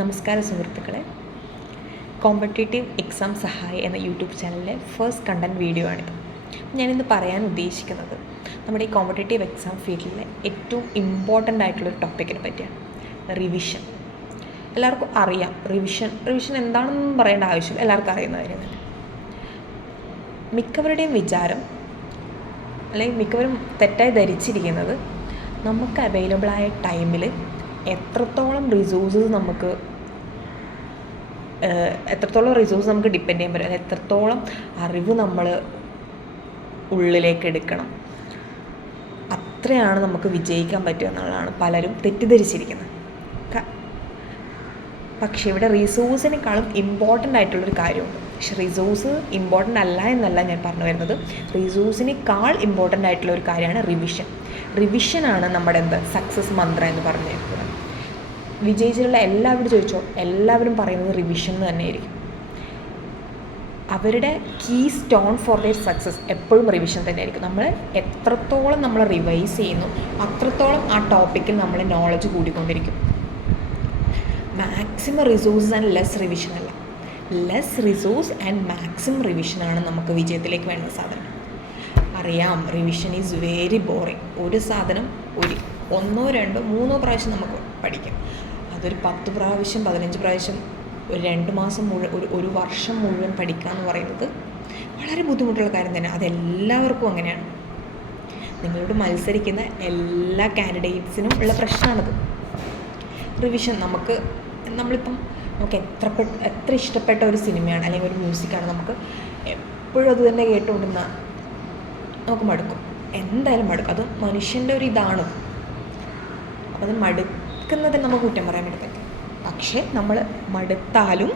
നമസ്കാരം സുഹൃത്തുക്കളെ, competitive exam സഹായി എന്ന യൂട്യൂബ് ചാനലിലെ ഫസ്റ്റ് കണ്ടൻറ് വീഡിയോ ആണിത്. ഞാനിന്ന് പറയാൻ ഉദ്ദേശിക്കുന്നത് നമ്മുടെ ഈ കോമ്പറ്റേറ്റീവ് എക്സാം ഫീൽഡിലെ ഏറ്റവും ഇമ്പോർട്ടൻ്റ് ആയിട്ടുള്ളൊരു ടോപ്പിക്കിനെ പറ്റിയാണ്. റിവിഷൻ. എല്ലാവർക്കും അറിയാം റിവിഷൻ എന്താണെന്നൊന്നും പറയേണ്ട ആവശ്യമില്ല, എല്ലാവർക്കും അറിയുന്ന കാര്യം തന്നെ. മിക്കവരുടെയും വിചാരം, അല്ലെങ്കിൽ മിക്കവരും തെറ്റായി ധരിച്ചിരിക്കുന്നത്, നമുക്ക് അവൈലബിളായ ടൈമിൽ എത്രത്തോളം റിസോഴ്സസ് നമുക്ക് ഡിപ്പെൻഡ് ചെയ്യാൻ പറ്റും, എത്രത്തോളം അറിവ് നമ്മൾ ഉള്ളിലേക്ക് എടുക്കണം, അത്രയാണ് നമുക്ക് വിജയിക്കാൻ പറ്റുക എന്നുള്ളതാണ് പലരും തെറ്റിദ്ധരിച്ചിരിക്കുന്നത്. പക്ഷേ ഇവിടെ റിസോഴ്സിനേക്കാളും ഇമ്പോർട്ടൻ്റ് ആയിട്ടുള്ളൊരു കാര്യമുണ്ട്. പക്ഷെ റിസോഴ്സ് ഇമ്പോർട്ടൻ്റ് അല്ല എന്നല്ല ഞാൻ പറഞ്ഞു വരുന്നത്. റിസോഴ്സിനേക്കാൾ ഇമ്പോർട്ടൻ്റ് ആയിട്ടുള്ള ഒരു കാര്യമാണ് റിവിഷനാണ് നമ്മുടെ സക്സസ് മന്ത്രം എന്ന് പറഞ്ഞിരിക്കുന്നത്. വിജയിച്ചിട്ടുള്ള എല്ലാവരോടും ചോദിച്ചോ, എല്ലാവരും പറയുന്നത് റിവിഷൻ എന്ന് തന്നെയായിരിക്കും. അവരുടെ keystone for their success എപ്പോഴും റിവിഷൻ തന്നെയായിരിക്കും. നമ്മൾ എത്രത്തോളം നമ്മൾ റിവൈസ് ചെയ്യുന്നു അത്രത്തോളം ആ ടോപ്പിക്കിൽ നമ്മൾ നോളജ് കൂടിക്കൊണ്ടിരിക്കും. Maximum resource and less revision അല്ല, ലെസ് റിസോഴ്സ് ആൻഡ് മാക്സിമം റിവിഷനാണ് നമുക്ക് വിജയത്തിലേക്ക് വേണ്ട സാധനം. അറിയാം, റിവിഷൻ ഈസ് വെരി ബോറിങ്. ഒരു സാധനം 1, 2, 3 പ്രാവശ്യം നമുക്ക് പഠിക്കാം. അതൊരു 10 പ്രാവശ്യം 15 പ്രാവശ്യം ഒരു 2 മാസം മുഴുവൻ ഒരു വർഷം മുഴുവൻ പഠിക്കുക എന്ന് പറയുന്നത് വളരെ ബുദ്ധിമുട്ടുള്ള കാര്യം തന്നെ. അതെല്ലാവർക്കും അങ്ങനെയാണ്. നിങ്ങളോട് മത്സരിക്കുന്ന എല്ലാ കാൻഡിഡേറ്റ്സിനും ഉള്ള പ്രശ്നമാണത്. റിവിഷൻ നമ്മളിപ്പം നമുക്ക് എത്ര ഇഷ്ടപ്പെട്ട ഒരു സിനിമയാണ് അല്ലെങ്കിൽ ഒരു മ്യൂസിക്കാണ്, നമുക്ക് എപ്പോഴും അത് തന്നെ കേട്ടുകൊണ്ടിരുന്ന നമുക്ക് മടുക്കും, എന്തായാലും മടുക്കും. അത് മനുഷ്യൻ്റെ ഒരു ഇതാണ്. അപ്പം അത് മടുക്കുന്നതിന് നമുക്ക് കുറ്റം പറയാൻ വേണ്ടി പറ്റും. പക്ഷേ നമ്മൾ മടുത്താലും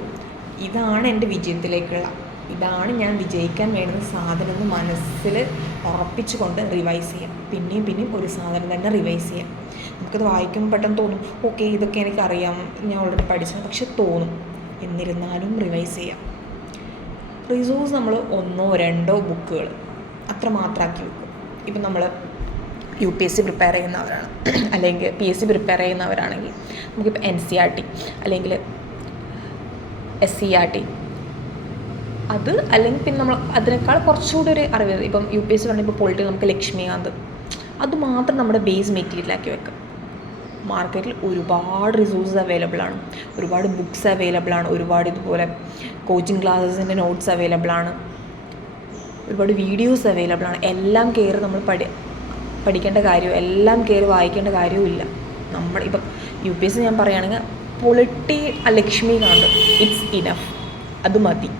ഇതാണ് എൻ്റെ വിജയത്തിലേക്കുള്ള, ഇതാണ് ഞാൻ വിജയിക്കാൻ വേണ്ടുന്ന സാധനം എന്ന് മനസ്സിൽ ഉറപ്പിച്ചുകൊണ്ട് റിവൈസ് ചെയ്യാം. പിന്നെയും ഒരു സാധനം തന്നെ റിവൈസ് ചെയ്യാം. നമുക്കത് വായിക്കുമ്പോൾ പെട്ടെന്ന് തോന്നും, ഓക്കെ ഇതൊക്കെ എനിക്കറിയാം, ഞാൻ ഓൾറെഡി പഠിച്ചത്, പക്ഷെ തോന്നും. എന്നിരുന്നാലും റിവൈസ് ചെയ്യാം. റിസോഴ്സ് നമ്മൾ 1, 2 ബുക്കുകൾ അത്ര മാത്രമാക്കി വെക്കും. ഇപ്പം നമ്മൾ UPSC പ്രിപ്പയർ ചെയ്യുന്നവരാണ്, അല്ലെങ്കിൽ PSC പ്രിപ്പയർ ചെയ്യുന്നവരാണെങ്കിൽ നമുക്കിപ്പോൾ NCERT അല്ലെങ്കിൽ SCERT അത്, അല്ലെങ്കിൽ പിന്നെ നമ്മൾ അതിനേക്കാൾ കുറച്ചുകൂടി ഒരു അറിവ്, ഇപ്പം UPSC പറഞ്ഞാൽ ഇപ്പോൾ പൊളിറ്റിക്കൽ നമുക്ക് ലക്ഷ്മികാന്ത്, അത് മാത്രം നമ്മുടെ ബേസ് മെറ്റീരിയലാക്കി വെക്കാം. മാർക്കറ്റിൽ ഒരുപാട് റിസോഴ്സസ് അവൈലബിൾ ആണ്, ഒരുപാട് ബുക്സ് അവൈലബിൾ ആണ്, ഒരുപാട് ഇതുപോലെ കോച്ചിങ് ക്ലാസ്സസിൻ്റെ നോട്ട്സ് അവൈലബിൾ ആണ്, ഒരുപാട് വീഡിയോസ് അവൈലബിൾ ആണ്. എല്ലാം കയറി നമ്മൾ പഠിക്കേണ്ട കാര്യമോ എല്ലാം കയറി വായിക്കേണ്ട കാര്യവും ഇല്ല. നമ്മൾ ഇപ്പം UPSC ഞാൻ പറയുകയാണെങ്കിൽ പൊളിറ്റി ലക്ഷ്മികാന്ത് ഇറ്റ്സ് ഇനഫ്, അത് മതി.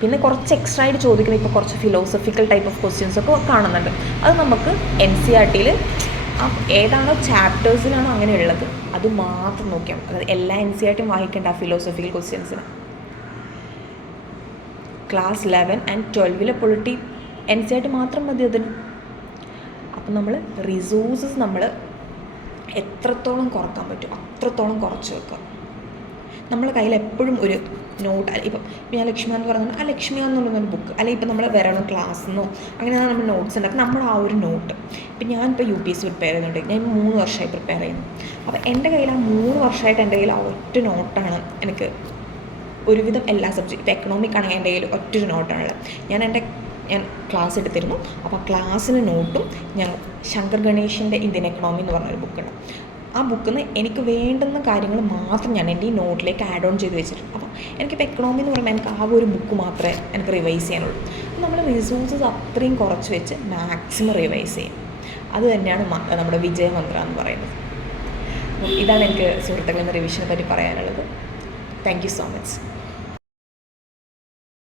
പിന്നെ കുറച്ച് എക്സ്ട്രാ ആയിട്ട് ചോദിക്കുന്നത് ഇപ്പോൾ കുറച്ച് ഫിലോസഫിക്കൽ ടൈപ്പ് ഓഫ് ക്വസ്റ്റ്യൻസൊക്കെ കാണുന്നുണ്ട്. അത് നമുക്ക് NCERTയിൽ ഏതാണോ ചാപ്റ്റേഴ്സിനാണോ അങ്ങനെ ഉള്ളത് അത് മാത്രം നോക്കിയാൽ മതി. അതായത് എല്ലാ NCERTയും വായിക്കേണ്ട ആ ഫിലോസഫിക്കൽ ക്വസ്റ്റ്യൻസിന്. ക്ലാസ് 11 and 12 പൊളിറ്റി NCERT മാത്രം മതി അതിന്. അപ്പം നമ്മൾ റിസോഴ്സസ് നമ്മൾ എത്രത്തോളം കുറക്കാൻ പറ്റും അത്രത്തോളം കുറച്ച് വെക്കുക. നമ്മളെ കയ്യിൽ എപ്പോഴും ഒരു നോട്ട്, ഇപ്പം ഞാൻ ലക്ഷ്മികാന്ത് പറഞ്ഞാൽ ആ ലക്ഷ്മികാന്ത് എന്നുള്ളൊരു ബുക്ക്, അല്ലെങ്കിൽ ഇപ്പം നമ്മൾ വരണം ക്ലാസ്സിൽ അങ്ങനെയാണ് നമ്മൾ നോട്ട്സ് ഉണ്ടാക്കുക. നമ്മൾ ആ ഒരു നോട്ട്, ഇപ്പം ഞാനിപ്പോൾ UPSC പ്രിപ്പയർ ചെയ്യുന്നുണ്ട്, ഞാൻ 3 വർഷമായി പ്രിപ്പയർ ചെയ്യുന്നു. അപ്പോൾ എൻ്റെ കയ്യിൽ ആ 3 വർഷമായിട്ട് എൻ്റെ കയ്യിൽ ആ ഒറ്റ നോട്ടാണ് എനിക്ക് ഒരുവിധം എല്ലാ സബ്ജക്റ്റ്. ഇപ്പോൾ എക്കണോമിക് ആണെങ്കിൽ എൻ്റെ കയ്യിൽ ഒറ്റൊരു നോട്ടാണുള്ളത്. ഞാൻ ക്ലാസ് എടുത്തിരുന്നു. അപ്പോൾ ക്ലാസ്സിന് നോട്ടും ഞാൻ ശങ്കർ ഗണേഷിൻ്റെ ഇന്ത്യൻ എക്കണോമി എന്ന് പറഞ്ഞൊരു ബുക്കുണ്ട്. ആ ബുക്കിൽ നിന്ന് എനിക്ക് വേണ്ടുന്ന കാര്യങ്ങൾ മാത്രം ഞാൻ എൻ്റെ ഈ നോട്ടിലേക്ക് ആഡ് ഓൺ ചെയ്ത് വെച്ചിട്ടുണ്ട്. അപ്പോൾ എനിക്കിപ്പോൾ എക്കണോമി എന്ന് പറയുമ്പോൾ എനിക്ക് ആ ഒരു ബുക്ക് മാത്രമേ എനിക്ക് റിവൈസ് ചെയ്യാനുള്ളൂ. അപ്പോൾ നമ്മൾ റിസോഴ്സസ് അത്രയും കുറച്ച് വെച്ച് മാക്സിമം റിവൈസ് ചെയ്യും. അത് തന്നെയാണ് നമ്മുടെ വിജയമന്ത്രം എന്ന് പറയുന്നത്. ഇതാണ് എനിക്ക് സുഹൃത്തുക്കളെ റിവിഷനെ പറ്റി പറയാനുള്ളത്. Thank you so much.